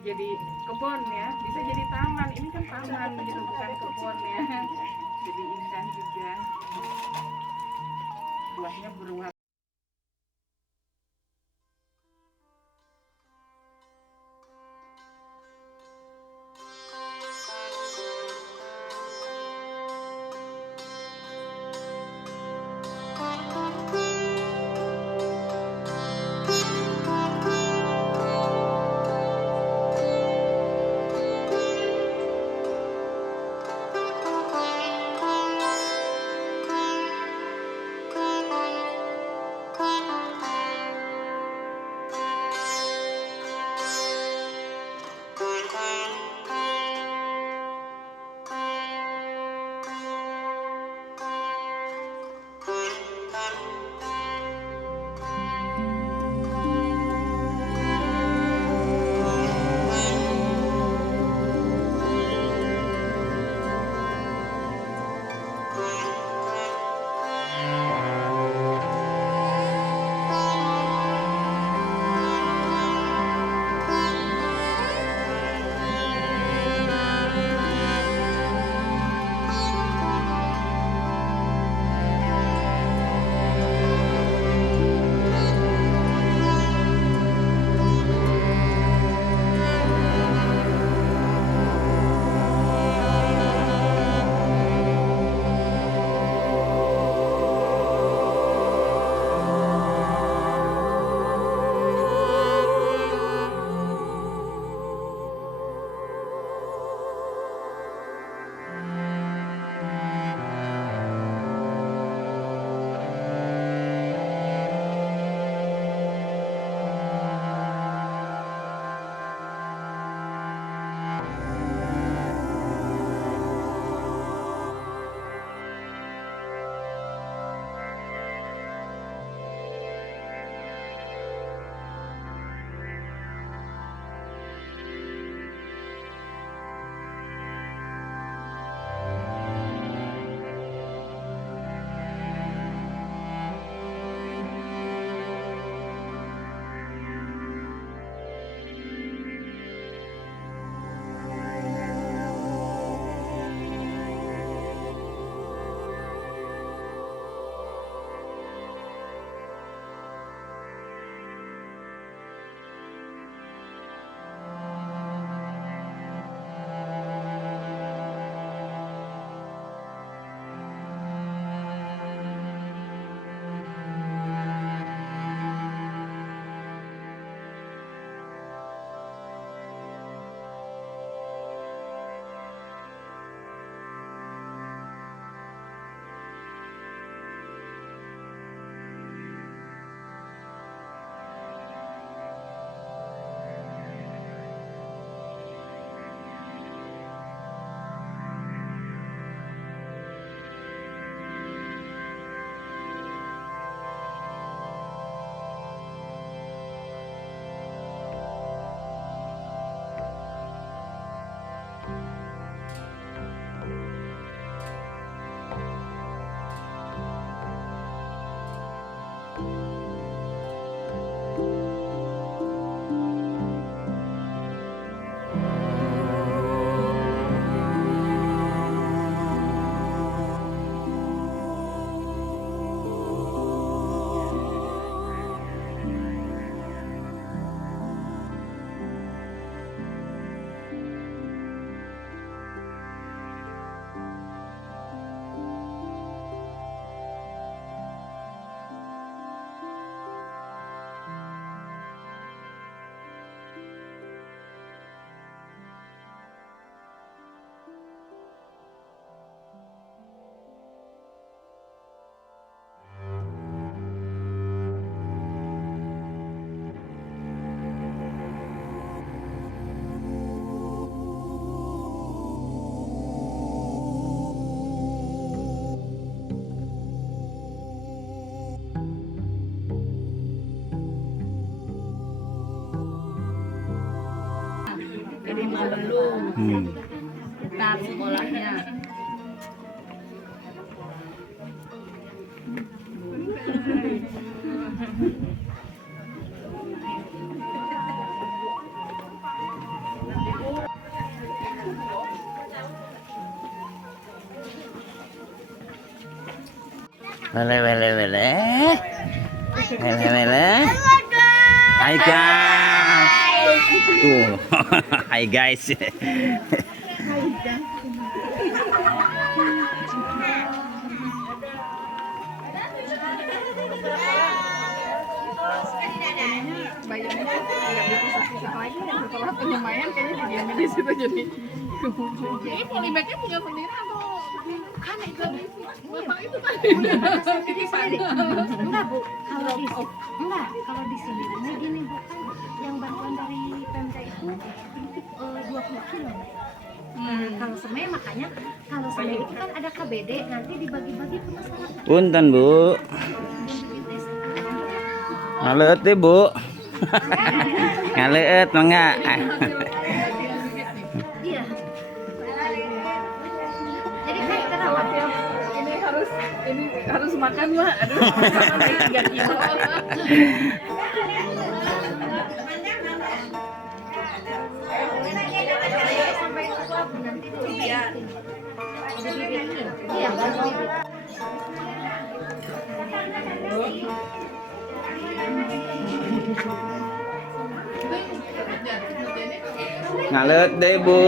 jadi kebun ya, bisa jadi taman. Ini kan taman gitu, bukan kebun ya. Jadi indah juga. Buahnya berwarna. Terima belum. Ntar sekolahnya. Wele wele wele. Wele wele. Hai guys. Tuh. Hai guys. Bayangnya nggak dipisah-pisah lagi setelah penyemayan kayaknya didiamin di situ jadi ini polybagnya punya sendiri atau kan itu bapak itu kan titipan Enggak Bu, kalau di kalau di sini ini gini Bu, kan yang bantuan dari Pemda itu 20 kilo. Nah, kalau semai makanya kalau semai itu kan ada KBD nanti dibagi-bagi ke masyarakat. Punten Bu. Ngaleut deh Bu. Ngaleut mangga. Iya. Jadi kan kenapa? ini harus makan mah aduh makan naik 3 kilo Sampai itu nanti iya. Iya, Ngaleut deh Bu.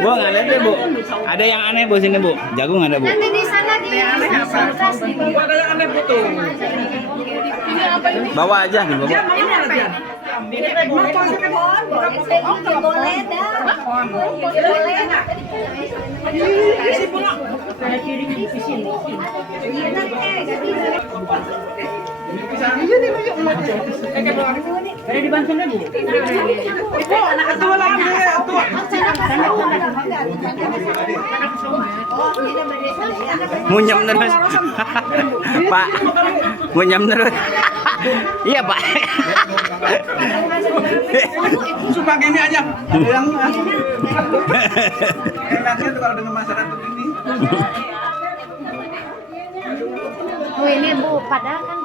Bu ngaleut deh Bu. Ada yang aneh Bu sini Bu. Jagung ada Bu. nanti di sana di aneh apa? Ada yang aneh betul. Ini apa ini? Bawa aja nih bawa. Ini apa ya? boleh dah. Ngunyam terus. Pak. Ngunyam terus. Iya Pak. Cuma gini aja. Ada yang enaknya tuh kalau dengan masyarakat begini. Oh ini Bu, padahal kan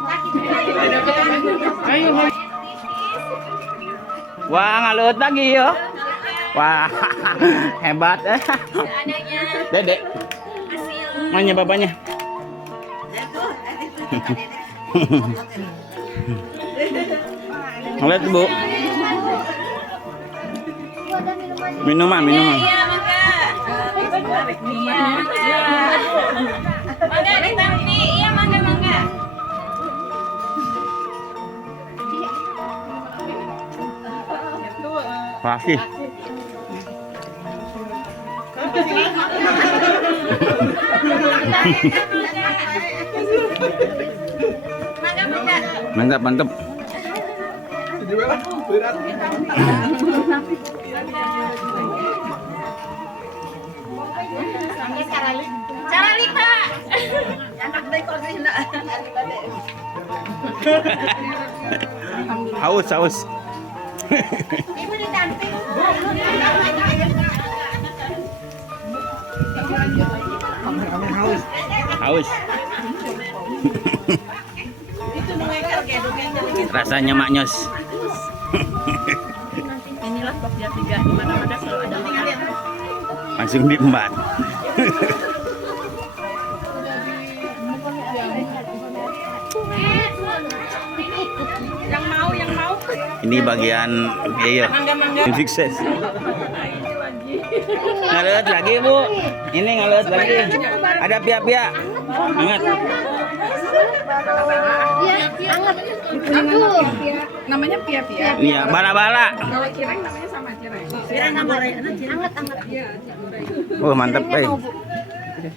Wah ngaleut lagi yo. Wah hebat. Dedek. Mana bapaknya? Ngaleut Bu. Minuman. Pasti. Mantap. Jadi berat. cara lihat. Haus. Ibu didamping. Haus. Rasanya maknyos. Inilah Pokja 3 di mana-mana selalu ada makanan. Langsung diembat. Yang mau. Ini bagian iya. Sukses. Ngaleut lagi Bu. Ini ngaleut lagi. Ada pia-pia. Hangat. Iya, hangat. Aduh. namanya pia-pia. Iya, bala-bala. Kalau cireng namanya sama cireng. Hangat. Oh, mantap, Pak.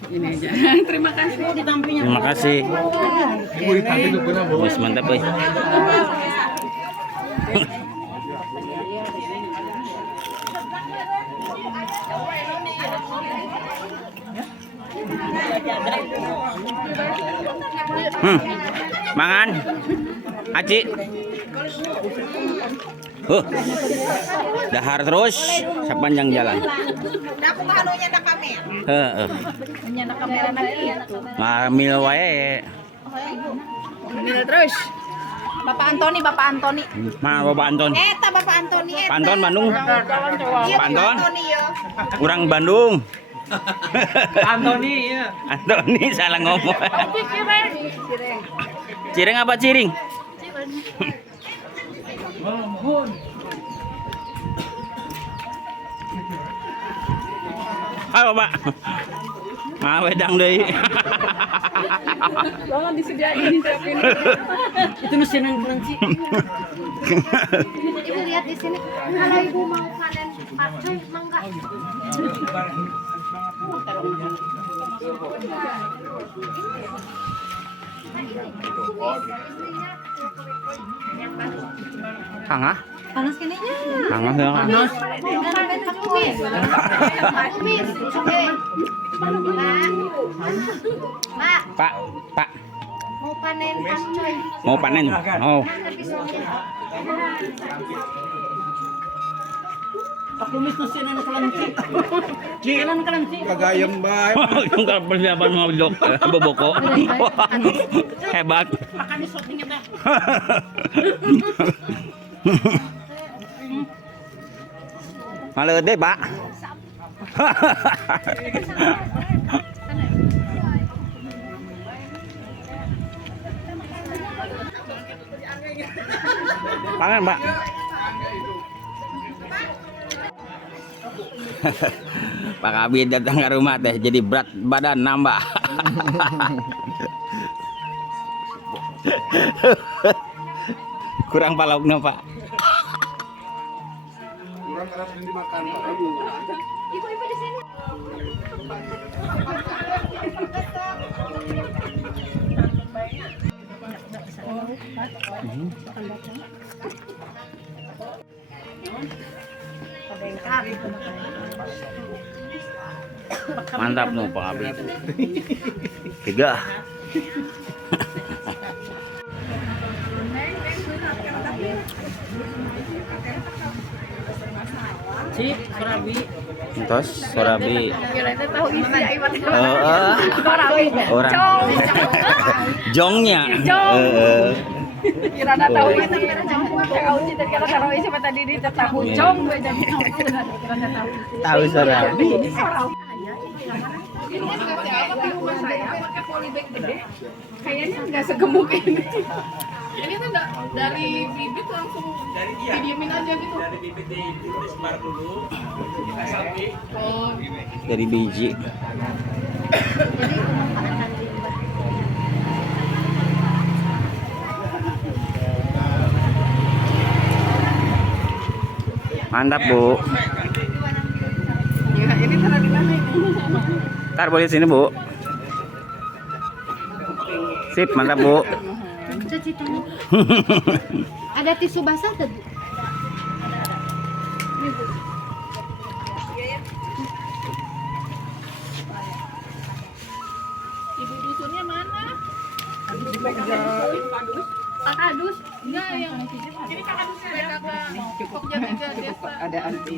Ini aja. Terima kasih. Terima kasih. Bos mantap, Pak. Mangan. Aci. Dahar terus sepanjang jalan. Heeh. Ngambil wae. Ambil terus. Bapak Antoni. Mana Bapak Anton? Eta Bapak Antoni. Panton Bandung. Iya, Panton. Antoni ya. Kurang Bandung. Antoni ya. Antoni salah ngomong. Cireng. Cireng apa ciring? Halo Pak. Ah wedang deui. Jangan disediain tapi Itu mesin yang kerenci. Ibu lihat di sini. Kalau ibu mau panen pakcoy, mangga. Hangah? Panas kininya. Hangah ya kan. Panas. Kumis. Kumis. Mak, Pak, Pak mau panen pakcoy. mau panen. Oh. Mana pisaunya? Aku mis mesin yang kerenci. Jalan kerenci. Kagayam bae. Yung persiapan mau dok boboko. Hebat. Makan shootingnya teh. Malu deh, Pak. Pangan, Pak. Pak Kabid datang ke rumah teh jadi berat badan nambah. Kurang palauknya, Pak. Kurang karena sering dimakan. Ibu-ibu di sini. Mantap nu Pak Kabid. Tiga. Si Surabi. Terus Surabi. kira itu tahu isi Iwan. Orang jongnya. Kira tahu isi kau cita kira tahu isi mata didi tahu jong gue jadi kira tahu isi. Tahu Surabi. Ini kan kasih apa di rumah saya pakai polybag gede. Kayaknya nggak segemuk ini. Ini tuh dari bibit langsung didiemin aja gitu. Dari bibit disebar dulu. Oh, Dari biji. Mantap, Bu. ya ini taruh di mana ini? Ntar boleh sini, Bu. Sip, mantap, Bu. Cuci tangan. Ada tisu basah tuh. Ibu dusunnya mana? Pak Kadus? Enggak yang ini Pak Kadus Pokja Tiga Desa. Ada anti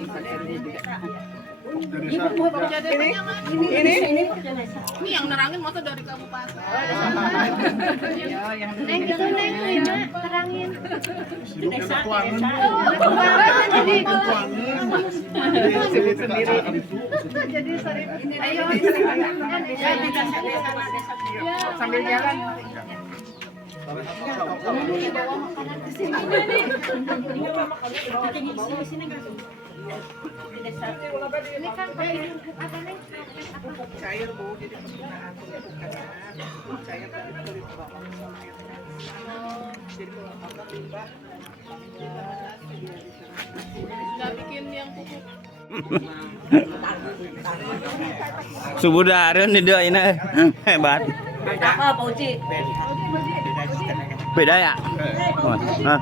Ibu Pokja Desanya mana? Ini yang nerangin masa dari kabupaten. Iya, yang Neng gitu neng ya, terangin. sebut sendiri. Jadi sering. Ayo, sambil jalan. Ini kan pakai apa neng? Cair Bu, jadi penggunaan pupuk cair dari kulit bawang sama air. Jadi kalau apa limbah Nggak bikin yang pupuk. Subuh darun di doa ini hebat. Apa Pak Uci? Beda ya? Oh, ah.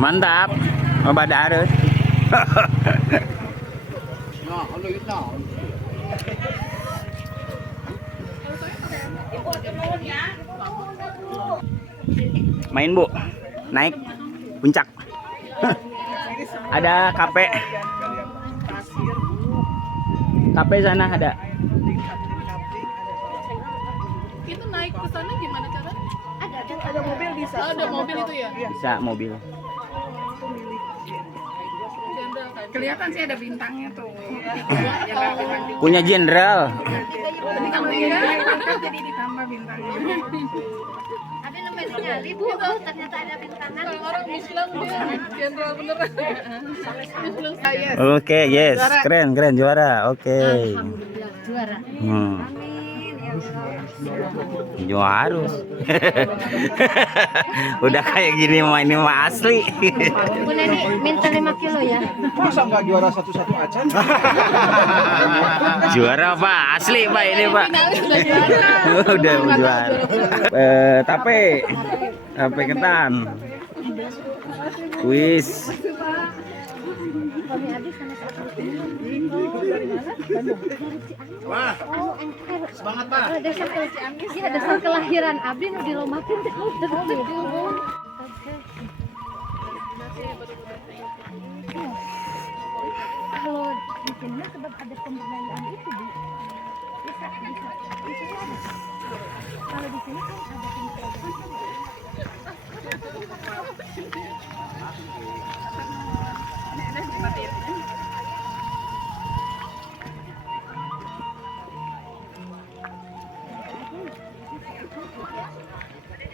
Mantap. Obat darun. nah, kalau itu nah. Main, Bu. Naik puncak. Ada kafe. Kafe sana ada. Itu naik ke sana gimana caranya? Ada mobil bisa. Oh, ada mobil itu ya? Bisa mobil. Jendel kan. Kelihatan sih ada bintangnya tuh. Ya, Punya jenderal. jadi kalau dia diangkat jadi ditambah bintangnya. Ada namanya nyali bu, oh ternyata ada bintangan. Orang Islam dia jenderal beneran. Yes. Oke, yes. Keren, keren juara. Oke. Alhamdulillah juara. Harus. Udah kayak gini mah ini mah asli. Bunda nih minta 5 kilo ya. Masa nggak juara satu-satu aja? Juara Pak, asli Pak ini Pak. Udah juara. Tape ketan. Kuis. Kami habis sama satu. Wah, semangat Pak. Dasar kelahiran Abdi nu dilomakeun teh. Kalau di sini sebab ada pemberdayaan itu Bu. Bisa ada. Kalau di sini kan ada pemberdayaan.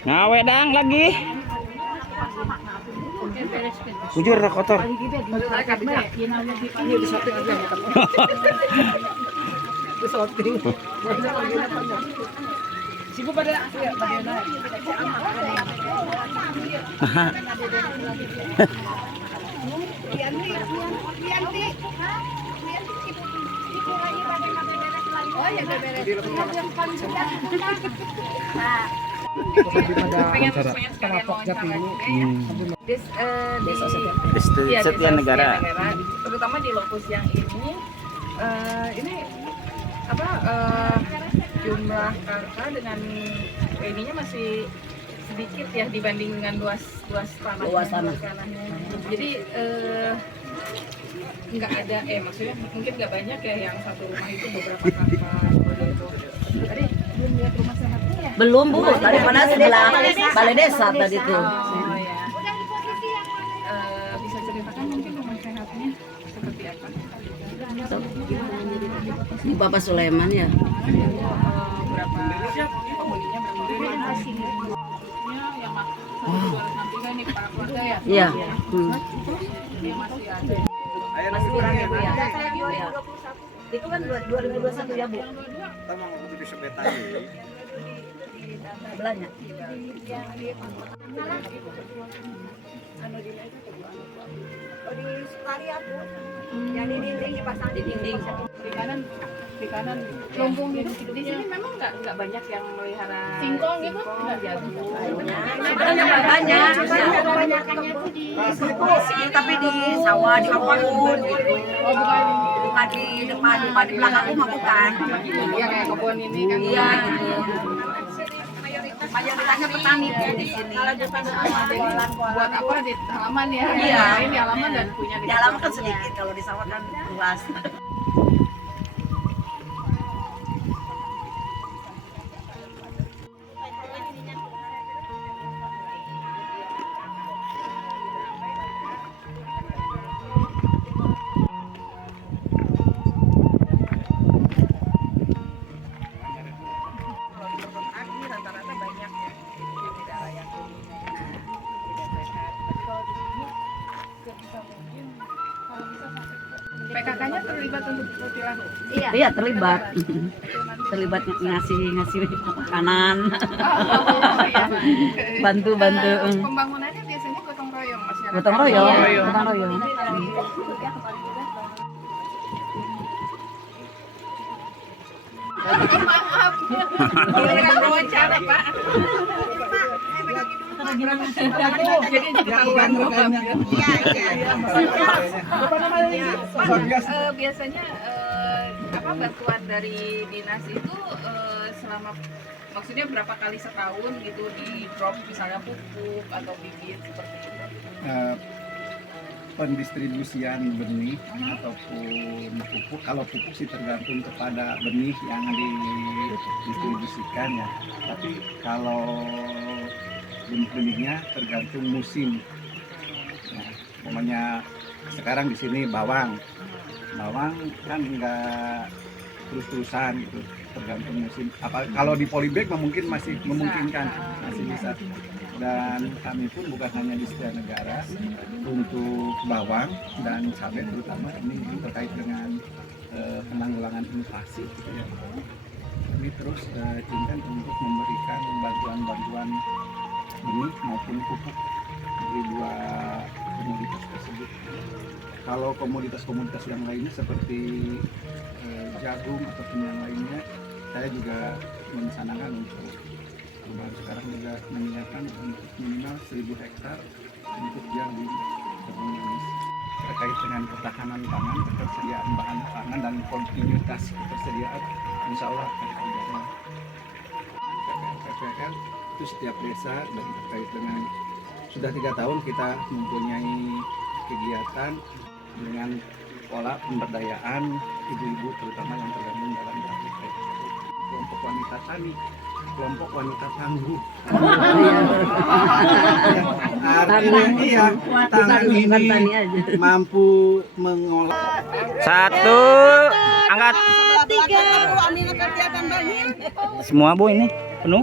Ngawe dang lagi. Jujur dah kotor. Pengen sekalian wawancara Setia Negara. terutama di lokus yang ini apa jumlah kakak dengan ininya masih sedikit ya dibanding dengan luas tanahnya. Jadi nggak ada maksudnya mungkin nggak banyak ya yang satu rumah itu beberapa kakak seperti itu. Tadi belum lihat rumah sehatnya ya? Belum Bu, tadi pada sebelah balai desa tadi tuh. Oh ya. Bisa ceritakan mungkin rumah sehatnya seperti apa? Di Bapak Sulaiman ya. Berapa penghuninya berapa? Yang masuk nih para keluarga ya? Iya. Ini masih ada. Masih kurang ya Bu ya. Itu kan 2021 ya Bu. Kita mau ngomong sebetan Sebelahnya. Di dinding. Di kanan lumbung gitu. Di sini memang nggak banyak yang melihara singkong gitu, jagung. Sebenarnya nggak banyak. Kebanyakannya tuh di Tapi di sawah, di kebun gitu. Oh bukan. Bukan di depan di belakang rumah bukan. Iya kayak kebun ini kan. Iya gitu. Mayoritasnya petani di sini. Buat apa di halaman ya? Iya. Ini halaman dan punya Di halaman kan sedikit, kalau di sawah kan luas. rata-rata banyak ya yang tidak layak huni, tidak sehat. Tapi kalau di sini sebisa mungkin kalau bisa sampai PKK-nya terlibat untuk Rutilahu. Iya terlibat. Terlibat ngasih makanan. Bantu. Pembangunannya biasanya gotong royong masyarakat. Gotong royong. Iya. Gotong royong. Maaf, giliran wawancara Pak. Jadi ketahuan biasanya apa bantuan dari dinas itu selama maksudnya berapa kali setahun gitu di drop misalnya pupuk atau bibit seperti itu. Pendistribusian benih ataupun pupuk, kalau pupuk sih tergantung kepada benih yang didistribusikan ya, tapi kalau benih-benihnya tergantung musim. Nah, pokoknya sekarang di sini bawang kan nggak terus-terusan gitu, tergantung musim. Apa kalau di polybag mungkin masih memungkinkan, masih bisa. Dan kami pun bukan hanya di Setia Negara untuk bawang dan cabai, terutama ini terkait dengan penanggulangan inflasi gitu ya. Kami terus intens untuk memberikan bantuan-bantuan benih maupun pupuk di dua komoditas tersebut. Kalau komoditas-komoditas yang lainnya seperti jagung ataupun yang lainnya, saya juga mencanangkan untuk perubahan sekarang juga menyiapkan untuk minimal 1.000 hektar untuk yang di kebun manis terkait dengan ketahanan pangan, ketersediaan bahan pangan dan kontinuitas ketersediaan, insya Allah akan terjaga. PPN itu setiap desa dan terkait dengan sudah 3 tahun kita mempunyai kegiatan dengan pola pemberdayaan ibu-ibu terutama yang tergabung dalam KPP. Kelompok wanita tani, kelompok wanita tangguh. Artinya iya, tangan ini mampu mengolah. 1, angkat. Semua Bu ini penuh.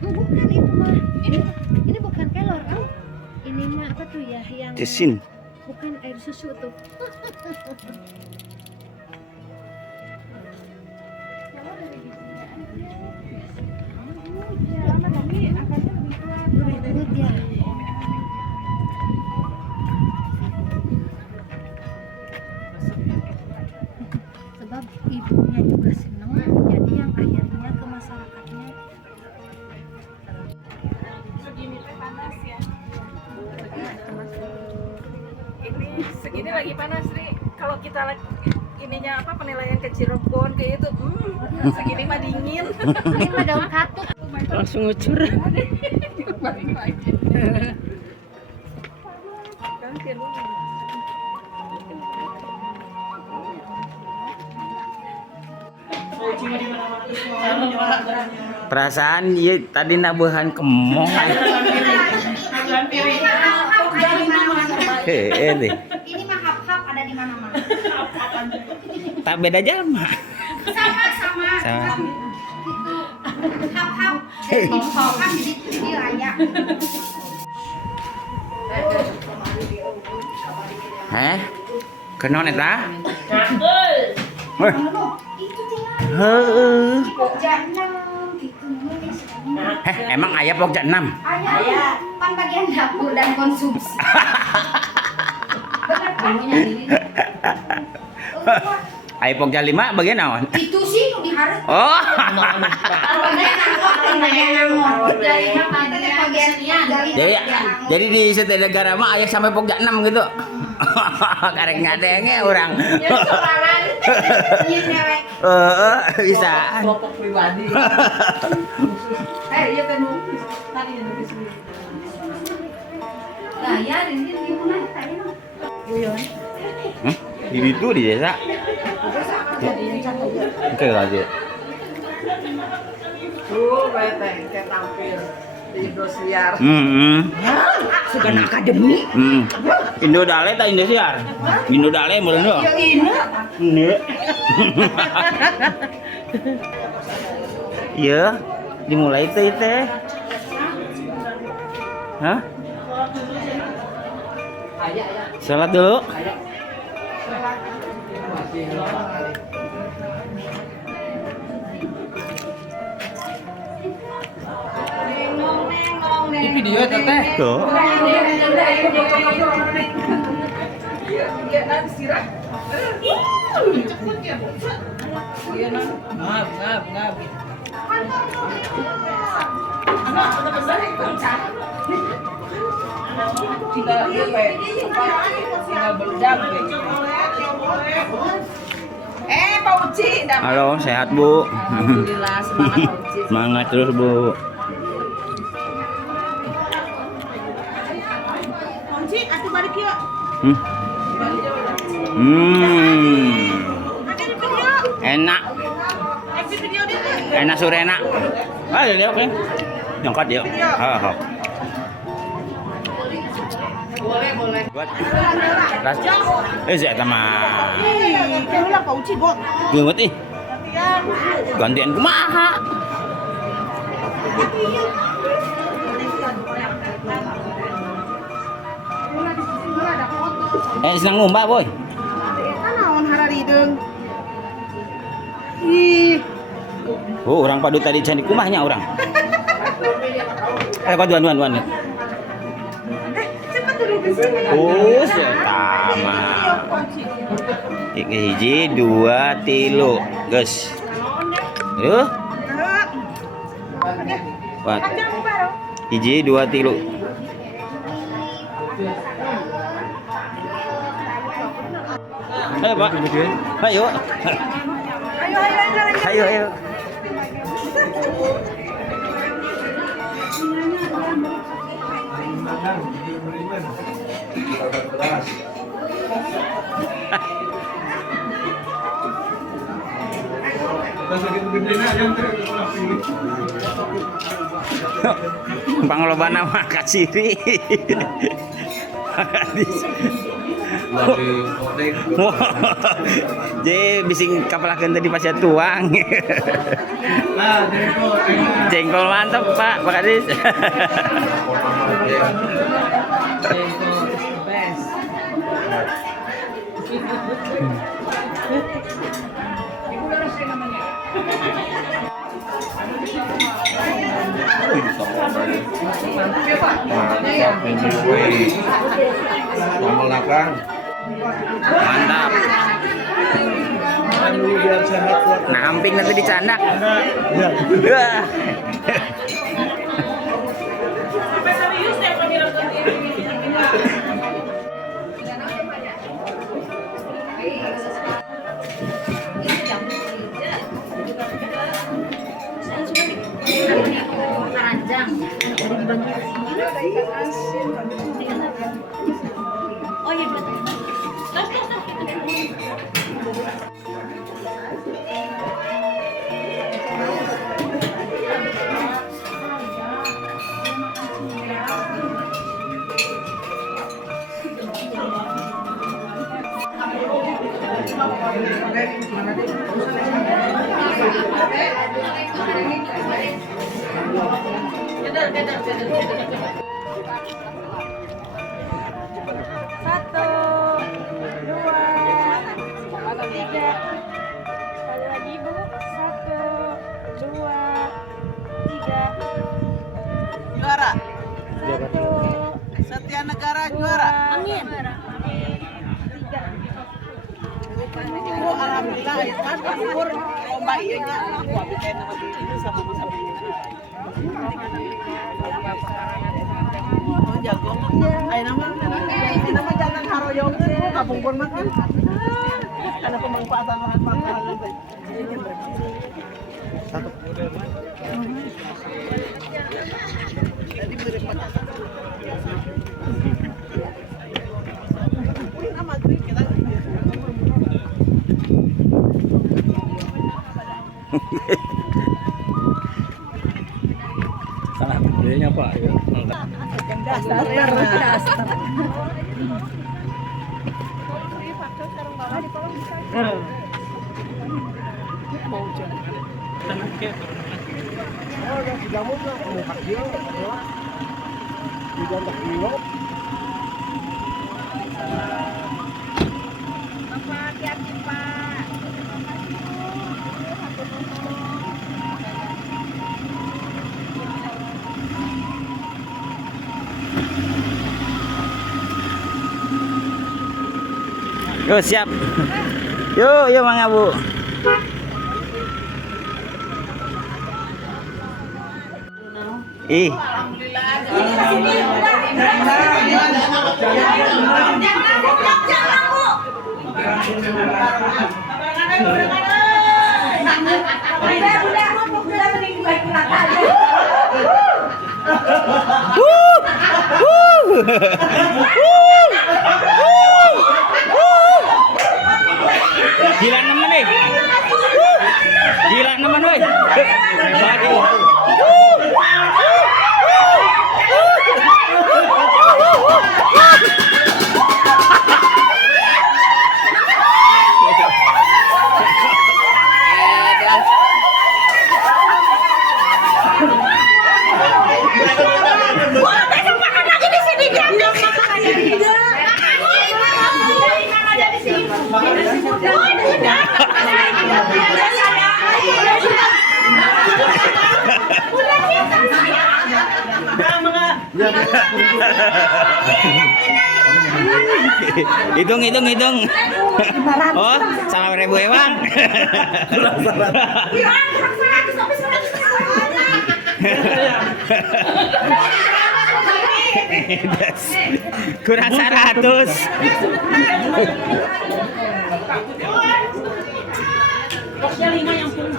Bukan itu mah. Ini bukan kelor kan? Ini mah apa tuh ya yang Cesin. bukan air susu tuh. Urut ya. Sebab ibunya juga seneng, jadi yang akhirnya ke masyarakatnya. Segini teh panas ya. Ini segini lagi panas nih. Kalau kita ininya apa penilaian ke Cirebon kayak itu, segini mah dingin. Ini mah daun katuk. Langsung ngucur. Balik lagi. Perasaan ieu tadi nabuhan kemong. Heeh deh. Ini mah hap-hap ada di mana-mana. Tak beda jalma. Sama. Sama. Gitu. Hap-hap. Kan jadi layak. Heh? Kenon eta? Heh. Itu tinggal Heeh. Pokja 6 gitu nulis. Emang aya pokja 6? Ayah, pan bagian dapur dan konsumsi. Benar kamunya ini. Aya pokja 5 bagian naon? Itu sih nu diharap. Oh. Jadi di setiap negara mah aya sampai pokja 6 gitu. Karek ngadenge urang. Bisa. Kelompok pribadi. Iya kan tadi yang nulis. Nah, ya ini di mana tadi? Di situ di desa. Oke lagi. Beteng kayak tampil di Indosiar. Sudah akademi. Indo Dale ta Indosiar? Indo Dale meureun. Ya ini. Nih. Iya, dimulai teh. Hah? Salat dulu. Di video teteh. Tuh. Iya kan sirah. Cepet ya. Iya nan. Ngap. Tinggal dia kayak tinggal beldam kayak. Pak Uci. Halo, sehat Bu? Alhamdulillah, semangat Pak Uci. Semangat terus Bu. Uci, atuh balik yuk. Enak. Enak surena. Ayo dia oke. Nyangkat dia. Heeh. Boleh. Buat. Saya mah. Kan ulah Pak Uci, Bot. Geungeut ih. Gantian kumaha? Senang ngumbah, Boy. Kan naon hararideung. Ih, Oh, orang padu tadi candi kumahnya orang. Kau duan. cepat dulu di sini. Oh, setama. Hiji, 2, 3, guys. Aduh. Wat. Hiji, 2, 3. Ayo, Pak. Ayo. Ayo. Panglobana mah kaciri. Jadi bising kapalakeun tadi pasya tuang. Jengkol mantap Pak Kadis. Mantap. Nah, amping nanti dicandak. Wah. Keranjang dari dibantu. Oh iya betul. Satu, dua, tiga. Sekali lagi Bu. Satu, dua, tiga. Juara. Satu, Setia Negara juara. amin. Ibu alhamdulillah ya kan umur lomba ieu nya aku abi teh nama itu sabu-sabu. Oh jago. Ayeuna mah jangan haroyongkeun Bu kapungkur mah kan. Karena pemanfaatan lahan pangkalan teh. Tadi mirip nama tuh kita Salah bedanya Pak. Dasar. Yo siap. Yuk Mangga Bu. Ih. Gila nemen nih. Gila nemen woi. Hitung. Oh, 1.000 ewang. Kurang 100. Pokoknya 5 yang pun.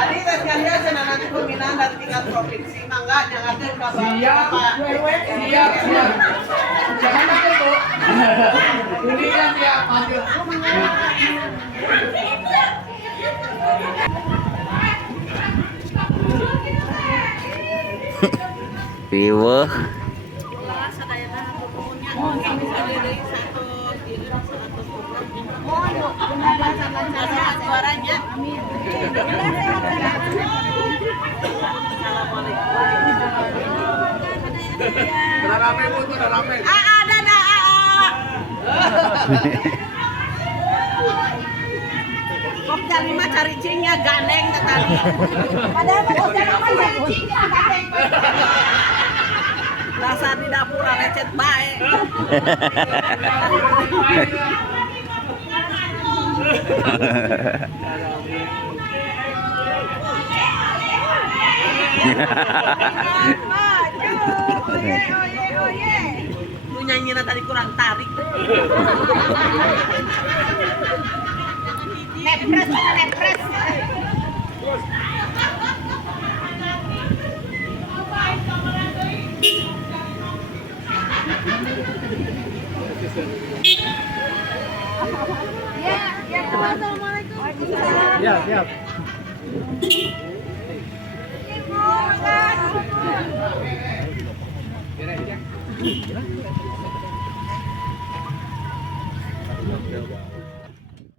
tadi sekalian senang nanti pembinaan dari tingkat provinsi mangga jangan ada kabar siap jangan ada Bu ini kan dia panggil Riweuh. Udah rame Bu, udah rame. Dadah. Kok cari mah cari cingnya gandeng tadi. Padahal mau cari mah cari cingnya gandeng. Dasar di dapur lecet bae. Lu nyanyi tadi kurang tarik. Nepres. Ya, siap.